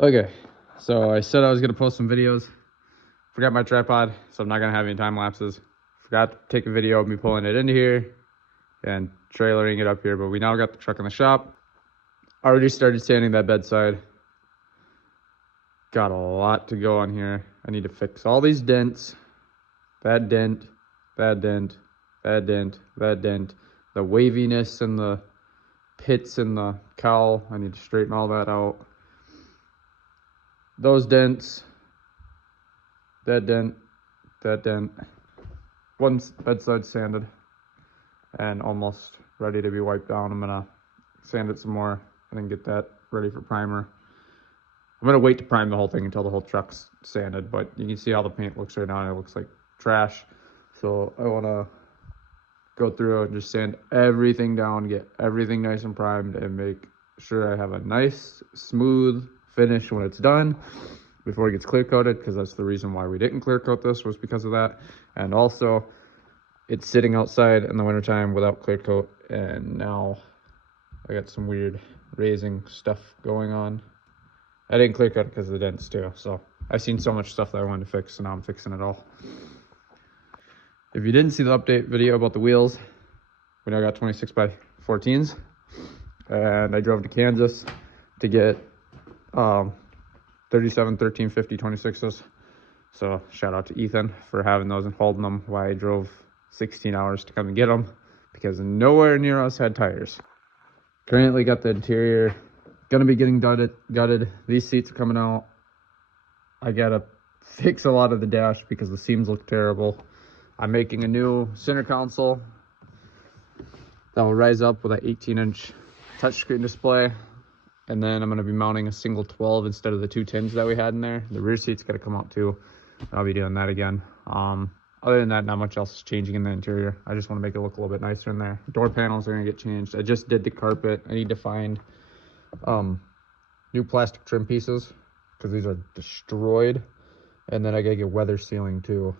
Okay, so I said I was gonna post some videos. Forgot my tripod, so I'm not gonna have any time lapses. Forgot to take a video of me pulling it into here and trailering it up here, but we now got the truck in the shop. Already started sanding that bedside. Got a lot to go on here. I need to fix all these dents. That dent, that dent, that dent, that dent. The waviness and the pits in the cowl. I need to straighten all that out. Those dents, that dent, that dent. One bedside sanded and almost ready to be wiped down. I'm gonna sand it some more and then get that ready for primer. I'm gonna wait to prime the whole thing until the whole truck's sanded, but you can see how the paint looks right now. It looks like trash. So I wanna go through and just sand everything down, get everything nice and primed, and make sure I have a nice, smooth finish when it's done before it gets clear coated, because that's the reason why we didn't clear coat this, was because of that. And also it's sitting outside in the wintertime without clear coat, and now I got some weird raising stuff going on. I didn't clear coat because of the dents too, so I've seen so much stuff that I wanted to fix, so now I'm fixing it all. If you didn't see the update video about the wheels, we now got 26 by 14s, and I drove to Kansas to get 37 13 50 26s. So shout out to Ethan for having those and holding them while I drove 16 hours to come and get them, because nowhere near us had tires. Currently got the interior gonna be getting gutted. These seats are coming out. I gotta fix a lot of the dash because the seams look terrible. I'm making a new center console that will rise up with an 18-inch touchscreen display. And then I'm going to be mounting a single 12 instead of the two 10s that we had in there. The rear seat's got to come out too. I'll be doing that again. Other than that, not much else is changing in the interior. I just want to make it look a little bit nicer in there. Door panels are going to get changed. I just did the carpet. I need to find new plastic trim pieces because these are destroyed. And then I got to get weather sealing too.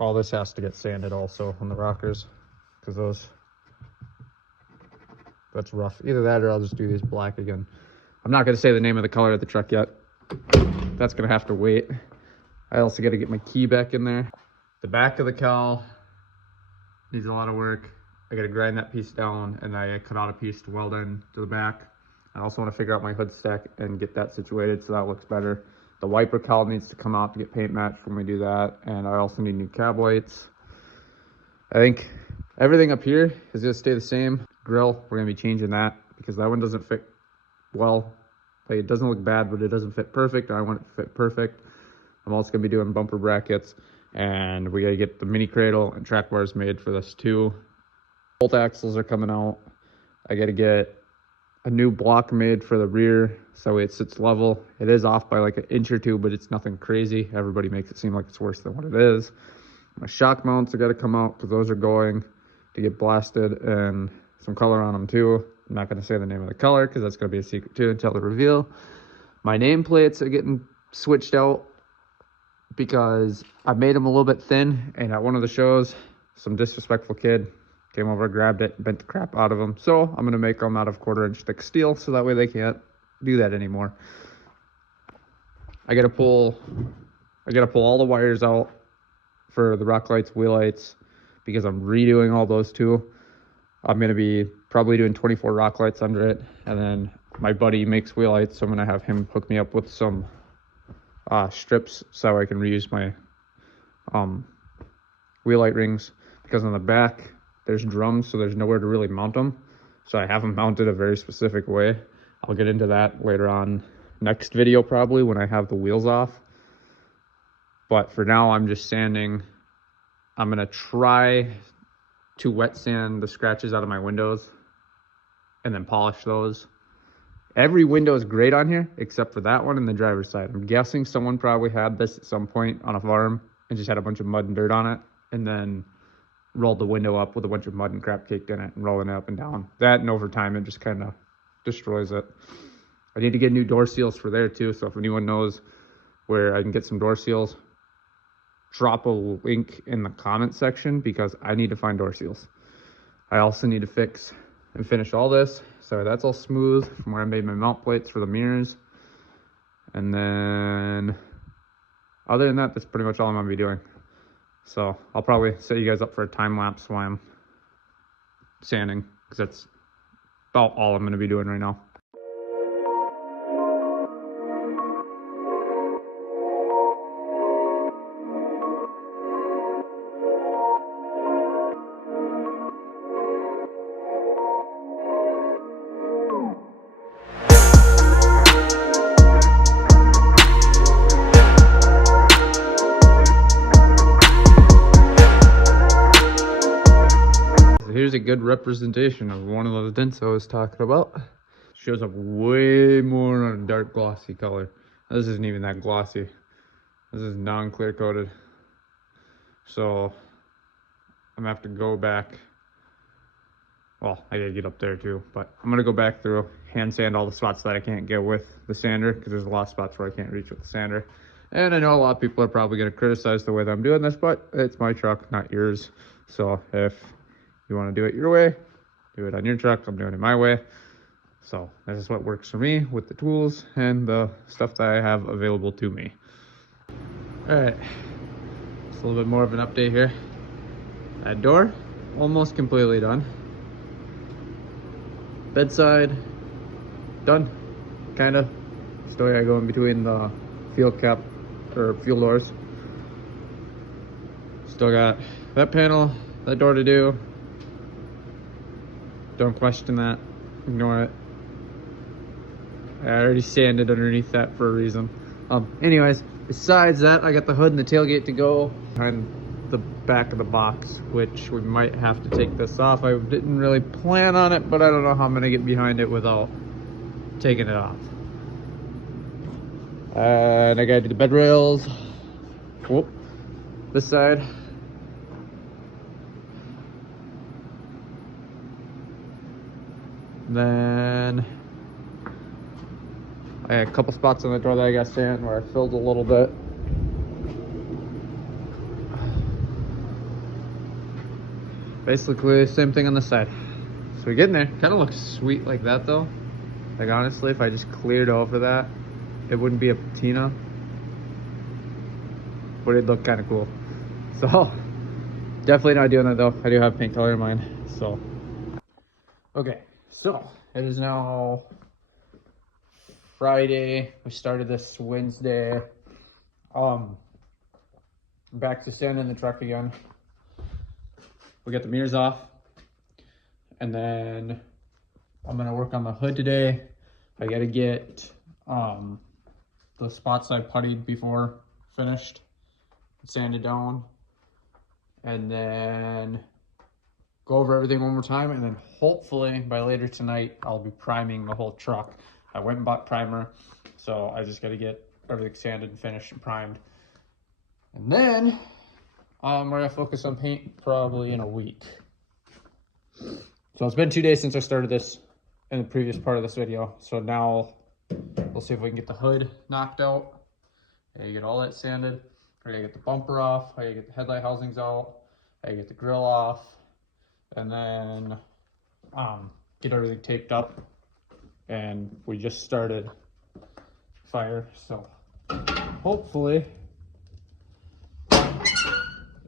All this has to get sanded also on the rockers, because that's rough. Either that or I'll just do these black again. I'm not going to say the name of the color of the truck yet. That's going to have to wait. I also got to get my key back in there. The back of the cowl needs a lot of work. I got to grind that piece down, and I cut out a piece to weld in to the back. I also want to figure out my hood stack and get that situated so that looks better. The wiper cowl needs to come out to get paint matched when we do that. And I also need new cab lights. I think everything up here is going to stay the same. Grill, we're going to be changing that because that one doesn't fit well. Like, it doesn't look bad, but it doesn't fit perfect. I want it to fit perfect. I'm also going to be doing bumper brackets. And we got to get the mini cradle and track bars made for this too. Bolt axles are coming out. I got to get a new block made for the rear so it sits level. It is off by like an inch or two, but it's nothing crazy. Everybody makes it seem like it's worse than what it is. My shock mounts are got to come out because those are going to get blasted, and some color on them too. I'm not going to say the name of the color because that's going to be a secret too until the reveal. My nameplates are getting switched out because I made them a little bit thin, and at one of the shows, some disrespectful kid came over, grabbed it, bent the crap out of them. So I'm going to make them out of 1/4-inch thick steel so that way they can't do that anymore. I got to pull all the wires out for the rock lights, wheel lights, because I'm redoing all those too. I'm going to be probably doing 24 rock lights under it. And then my buddy makes wheel lights, so I'm going to have him hook me up with some strips so I can reuse my wheel light rings, because on the back there's drums, so there's nowhere to really mount them. So I have them mounted a very specific way. I'll get into that later on, next video probably, when I have the wheels off. But for now, I'm just sanding. I'm going to try to wet sand the scratches out of my windows and then polish those. Every window is great on here except for that one and the driver's side. I'm guessing someone probably had this at some point on a farm and just had a bunch of mud and dirt on it, and then rolled the window up with a bunch of mud and crap caked in it and rolling it up and down. That, and over time, it just kind of destroys it. I need to get new door seals for there too, so if anyone knows where I can get some door seals, drop a link in the comment section, because I need to find door seals. I also need to fix and finish all this, so that's all smooth from where I made my mount plates for the mirrors. And then other than that, that's pretty much all I'm gonna be doing. So I'll probably set you guys up for a time lapse while I'm sanding, because that's about all I'm gonna be doing right now. Here's a good representation of one of those dents I was talking about. Shows up way more on a dark glossy color. This isn't even that glossy. This is non-clear coated. So I'm gonna have to go back. Well, I gotta get up there too, but I'm gonna go back through, hand sand all the spots that I can't get with the sander, because there's a lot of spots where I can't reach with the sander. And I know a lot of people are probably gonna criticize the way that I'm doing this, but it's my truck, not yours. So if you want to do it your way, do it on your truck. I'm doing it my way. So this is what works for me with the tools and the stuff that I have available to me. All right, just a little bit more of an update here. That door, almost completely done. Bedside, done, kind of. Still gotta go in between the fuel cap or fuel doors. Still got that panel, that door to do. Don't question that, ignore it. I already sanded underneath that for a reason. Anyways, besides that, I got the hood and the tailgate to go behind the back of the box, which we might have to take this off. I didn't really plan on it, but I don't know how I'm gonna get behind it without taking it off. And I gotta do the bed rails. Whoop. This side. Then I had a couple spots on the door that I got sand where I filled a little bit. Basically, same thing on the side. So we're getting there. Kind of looks sweet like that though. Like honestly, if I just cleared over that, it wouldn't be a patina, but it'd look kind of cool. So definitely not doing that though. I do have paint color in mind. So okay, so it is now Friday. We started this Wednesday. Back to sanding the truck again. We got the mirrors off, and then I'm gonna work on the hood today. I gotta get the spots I puttied before finished, sanded down, and then go over everything one more time, and then hopefully by later tonight I'll be priming the whole truck. I went and bought primer, so I just got to get everything sanded and finished and primed, and then we're gonna focus on paint probably in a week. So it's been 2 days since I started this in the previous part of this video, so now we'll see if we can get the hood knocked out. I gotta get all that sanded. I gotta get the bumper off. I gotta get the headlight housings out. I gotta get the grill off, and then get everything taped up. And we just started fire, so hopefully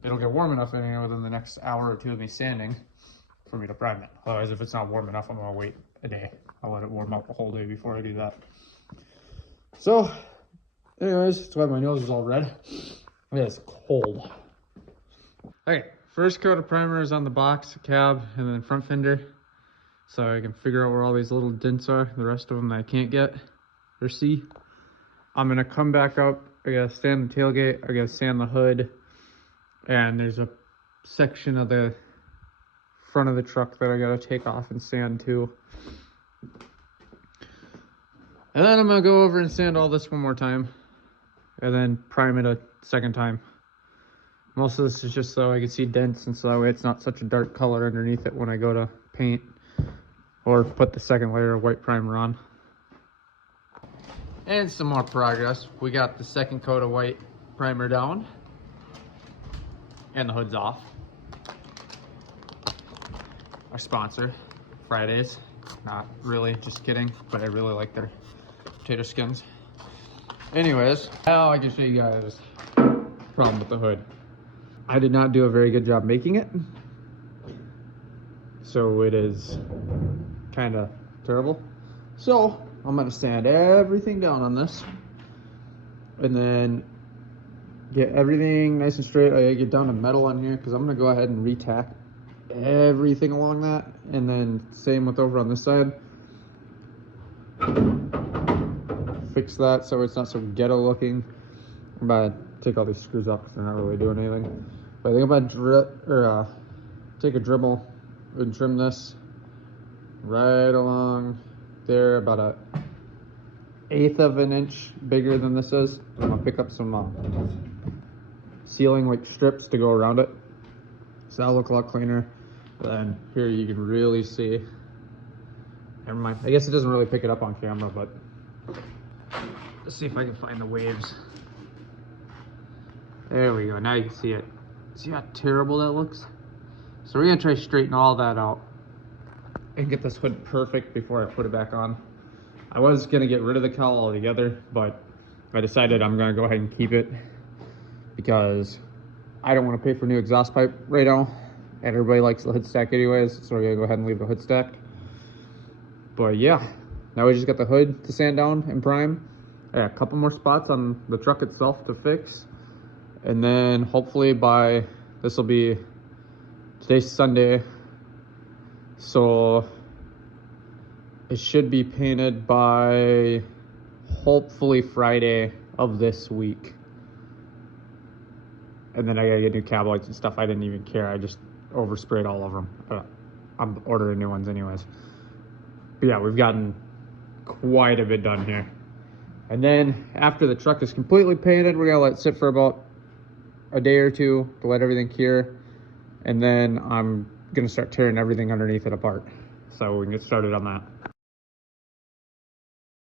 it'll get warm enough in here within the next hour or two of me sanding for me to prime it. Otherwise, if it's not warm enough, I'm gonna wait a day. I'll let it warm up a whole day before I do that. So anyways, that's why my nose is all red. It's cold. Okay, first coat of primer is on the box, cab, and then front fender, so I can figure out where all these little dents are. The rest of them that I can't get or see. I'm gonna come back up. I gotta sand the tailgate. I gotta sand the hood, and there's a section of the front of the truck that I gotta take off and sand too. And then I'm gonna go over and sand all this one more time, and then prime it a second time. Most of this is just so I can see dents, and so that way it's not such a dark color underneath it when I go to paint or put the second layer of white primer on. And some more progress. We got the second coat of white primer down, and the hood's off. Our sponsor, Fridays. Not really, just kidding, but I really like their potato skins. Anyways, now I can show you guys the problem with the hood. I did not do a very good job making it, so it is kind of terrible. So I'm gonna sand everything down on this and then get everything nice and straight. I get down to metal on here because I'm gonna go ahead and re-tack everything along that, and then same with over on this side. Fix that so it's not so ghetto looking. I'm about to take all these screws off because they're not really doing anything. But I think I'm about to take a dribble and trim this right along there, about a 1/8 of an inch bigger than this is. I'm gonna pick up some sealing like strips to go around it, so that'll look a lot cleaner. Then here you can really see. Never mind. I guess it doesn't really pick it up on camera, but let's see if I can find the waves. There we go. Now you can see it. See how terrible that looks? So we're gonna try to straighten all that out and get this hood perfect before I put it back on. I was gonna get rid of the cowl altogether, but I decided I'm gonna go ahead and keep it because I don't want to pay for new exhaust pipe right now, and everybody likes the hood stack anyways, so we're gonna go ahead and leave the hood stacked. But yeah, now we just got the hood to sand down and prime. I got a couple more spots on the truck itself to fix, and then hopefully by this will be, today's Sunday, so it should be painted by hopefully Friday of this week. And then I gotta get new cab lights and stuff. I didn't even care. I just oversprayed all of them. I'm ordering new ones anyways. But yeah, we've gotten quite a bit done here. And then after the truck is completely painted, we're gonna let it sit for about a day or two to let everything cure. And then I'm gonna start tearing everything underneath it apart, so we can get started on that.